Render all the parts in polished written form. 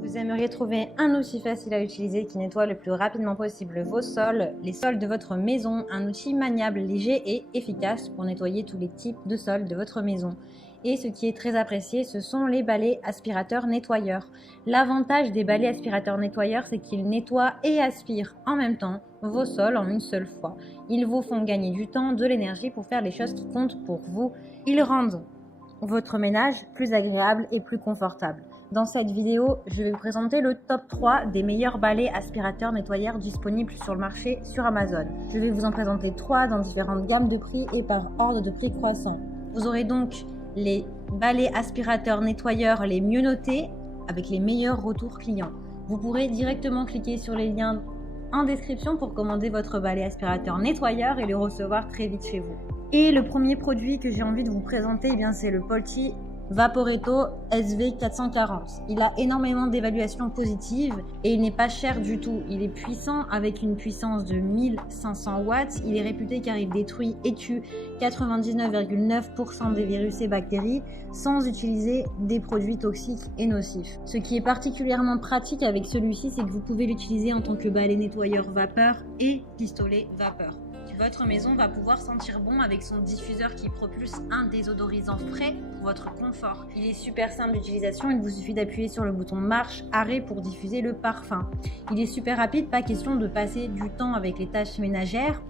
Vous aimeriez trouver un outil facile à utiliser qui nettoie le plus rapidement possible vos sols, les sols de votre maison, un outil maniable, léger et efficace pour nettoyer tous les types de sols de votre maison. Et ce qui est très apprécié, ce sont les balais aspirateurs nettoyeurs. L'avantage des balais aspirateurs nettoyeurs, c'est qu'ils nettoient et aspirent en même temps vos sols en une seule fois. Ils vous font gagner du temps, de l'énergie pour faire les choses qui comptent pour vous. Ils rendent votre ménage plus agréable et plus confortable. Dans cette vidéo, je vais vous présenter le top 3 des meilleurs balais aspirateurs nettoyeurs disponibles sur le marché sur Amazon. Je vais vous en présenter 3 dans différentes gammes de prix et par ordre de prix croissant. Vous aurez donc les balais aspirateurs nettoyeurs les mieux notés avec les meilleurs retours clients. Vous pourrez directement cliquer sur les liens en description pour commander votre balai aspirateur nettoyeur et le recevoir très vite chez vous. Et le premier produit que j'ai envie de vous présenter, c'est le Polti Vaporetto SV440. Il a énormément d'évaluations positives et il n'est pas cher du tout. Il est puissant avec une puissance de 1500 watts. Il est réputé car il détruit et tue 99,9% des virus et bactéries sans utiliser des produits toxiques et nocifs. Ce qui est particulièrement pratique avec celui-ci, c'est que vous pouvez l'utiliser en tant que balai nettoyeur vapeur et pistolet vapeur. Votre maison va pouvoir sentir bon avec son diffuseur qui propulse un désodorisant frais pour votre confort. Il est super simple d'utilisation, il vous suffit d'appuyer sur le bouton marche, arrêt pour diffuser le parfum. Il est super rapide, pas question de passer du temps avec les tâches ménagères.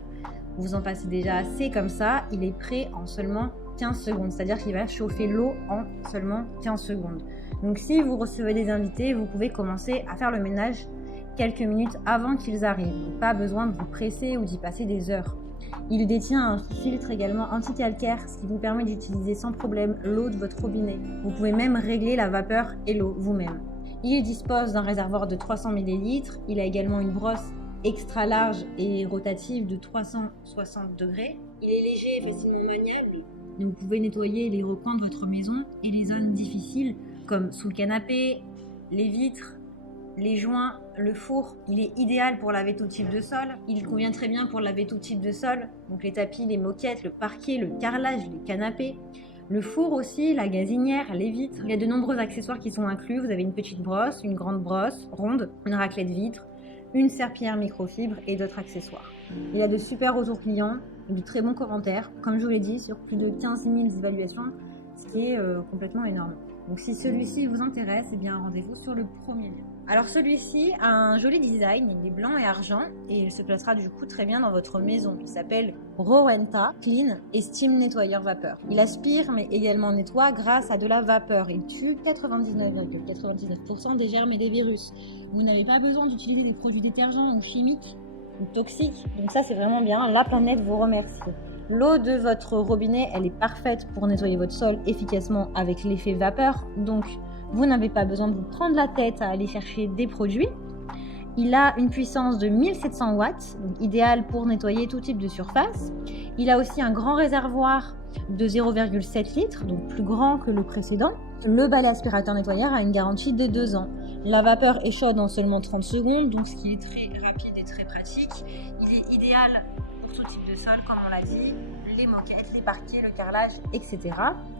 Vous en passez déjà assez comme ça, il est prêt en seulement 15 secondes, c'est-à-dire qu'il va chauffer l'eau en seulement 15 secondes. Donc si vous recevez des invités, vous pouvez commencer à faire le ménage quelques minutes avant qu'ils arrivent. Donc, pas besoin de vous presser ou d'y passer des heures. Il détient un filtre également anti-calcaire, ce qui vous permet d'utiliser sans problème l'eau de votre robinet. Vous pouvez même régler la vapeur et l'eau vous-même. Il dispose d'un réservoir de 300 ml. Il a également une brosse extra large et rotative de 360 degrés. Il est léger et facilement maniable. Donc, vous pouvez nettoyer les recoins de votre maison et les zones difficiles comme sous le canapé, les vitres, les joints, le four. Il est idéal pour laver tout type de sol. Il convient très bien pour laver tout type de sol, donc les tapis, les moquettes, le parquet, le carrelage, les canapés. Le four aussi, la gazinière, les vitres. Il y a de nombreux accessoires qui sont inclus. Vous avez une petite brosse, une grande brosse ronde, une raclette vitre, une serpillière microfibre et d'autres accessoires. Il a de super retours clients et de très bons commentaires, comme je vous l'ai dit, sur plus de 15 000 évaluations, ce qui est complètement énorme. Donc si celui-ci vous intéresse, rendez-vous sur le premier lien. Alors celui-ci a un joli design, il est blanc et argent et il se placera du coup très bien dans votre maison. Il s'appelle Rowenta Clean et Steam Nettoyeur Vapeur. Il aspire mais également nettoie grâce à de la vapeur. Il tue 99,99% des germes et des virus. Vous n'avez pas besoin d'utiliser des produits détergents ou chimiques ou toxiques. Donc ça c'est vraiment bien, la planète vous remercie. L'eau de votre robinet, elle est parfaite pour nettoyer votre sol efficacement avec l'effet vapeur. Donc vous n'avez pas besoin de vous prendre la tête à aller chercher des produits. Il a une puissance de 1700 watts, donc idéal pour nettoyer tout type de surface. Il a aussi un grand réservoir de 0,7 litres, donc plus grand que le précédent. Le balai aspirateur nettoyeur a une garantie de 2 ans. La vapeur est chaude en seulement 30 secondes, donc ce qui est très rapide et très pratique. Il est idéal pour tout type de sol, comme on l'a dit, les moquettes, les parquets, le carrelage, etc.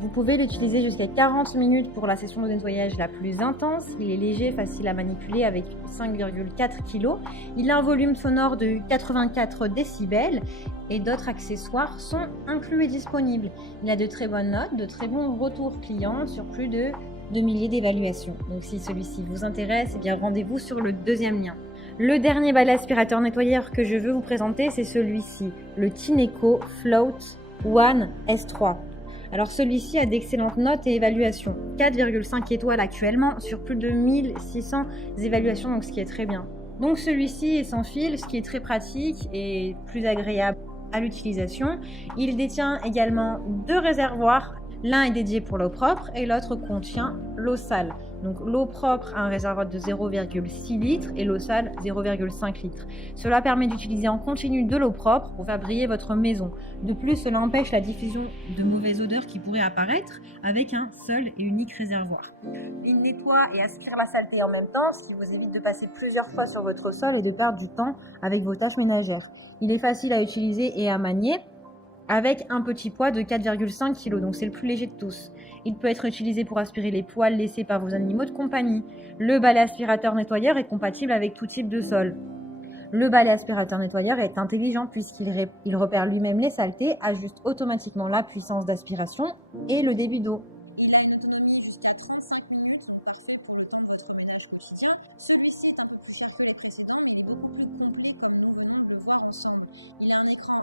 Vous pouvez l'utiliser jusqu'à 40 minutes pour la session de nettoyage la plus intense. Il est léger, facile à manipuler avec 5,4 kg. Il a un volume sonore de 84 décibels et d'autres accessoires sont inclus et disponibles. Il a de très bonnes notes, de très bons retours clients sur plus de 2 milliers d'évaluations. Donc si celui-ci vous intéresse, rendez-vous sur le deuxième lien. Le dernier balai aspirateur nettoyeur que je veux vous présenter, c'est celui-ci, le Tineco Float One S3. Alors celui-ci a d'excellentes notes et évaluations, 4,5 étoiles actuellement sur plus de 1600 évaluations, donc ce qui est très bien. Donc celui-ci est sans fil, ce qui est très pratique et plus agréable à l'utilisation. Il détient également 2 réservoirs. L'un est dédié pour l'eau propre et l'autre contient l'eau sale. Donc l'eau propre a un réservoir de 0,6 litres et l'eau sale 0,5 litres. Cela permet d'utiliser en continu de l'eau propre pour faire briller votre maison. De plus, cela empêche la diffusion de mauvaises odeurs qui pourraient apparaître avec un seul et unique réservoir. Il nettoie et aspire la saleté en même temps, ce qui vous évite de passer plusieurs fois sur votre sol et de perdre du temps avec vos tâches ménagères. Il est facile à utiliser et à manier. avec un petit poids de 4,5 kg, donc c'est le plus léger de tous. Il peut être utilisé pour aspirer les poils laissés par vos animaux de compagnie. Le balai aspirateur nettoyeur est compatible avec tout type de sol. Le balai aspirateur nettoyeur est intelligent puisqu'il repère lui-même les saletés, ajuste automatiquement la puissance d'aspiration et le débit d'eau. Il a un écran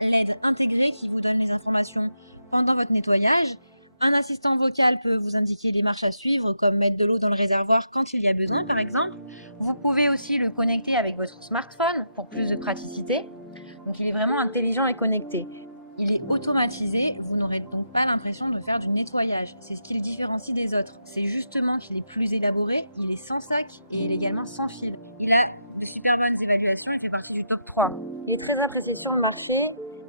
LED intégré qui vous donne les informations pendant votre nettoyage. Un assistant vocal peut vous indiquer les marches à suivre, comme mettre de l'eau dans le réservoir quand il y a besoin, par exemple. Vous pouvez aussi le connecter avec votre smartphone pour plus de praticité. Donc il est vraiment intelligent et connecté. Il est automatisé, vous n'aurez donc pas l'impression de faire du nettoyage. C'est ce qui le différencie des autres. C'est justement qu'il est plus élaboré, il est sans sac et il est également sans fil. Il a de super bonnes évaluations, il fait partie du top 3. Il est très apprécié sur le marché.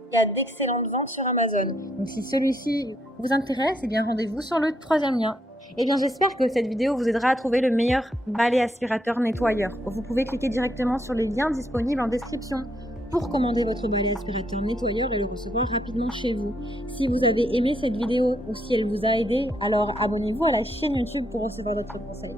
Il y a d'excellentes ventes sur Amazon. Donc si celui-ci vous intéresse, eh bien rendez-vous sur le 3e lien. Eh bien j'espère que cette vidéo vous aidera à trouver le meilleur balai aspirateur nettoyeur. Vous pouvez cliquer directement sur les liens disponibles en description pour commander votre balai aspirateur nettoyeur et le recevoir rapidement chez vous. Si vous avez aimé cette vidéo ou si elle vous a aidé, alors abonnez-vous à la chaîne YouTube pour recevoir d'autres conseils.